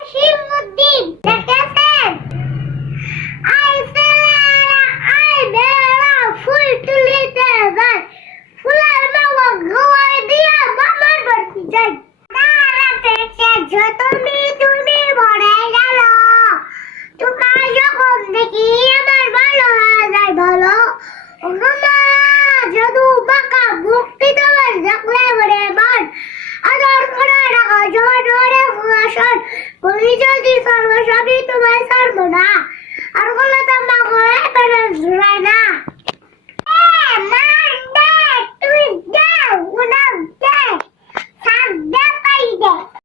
শিমুদ্দিন দেখেছেন I ফেলারা I বেলা ফুল তুলিতে যায় ফুলের মালা গলায় দিয়া মামার বাড়ি যাই তারা পেছে যতনি তুমি ভরে গেল তোমার যখন দেখি আমার ভালো হয়ে যায় ভালো ওগমা জাদু বাঁকা মুক্তি তোমার দেখলে বলে মন আদর করে রাখা জোরে ফুয়াশন বলি যদি সর্বসবই তোমায় ছাড়ব না আর বলে তোমার ঘরে বেড়ে ঝুলাই না মা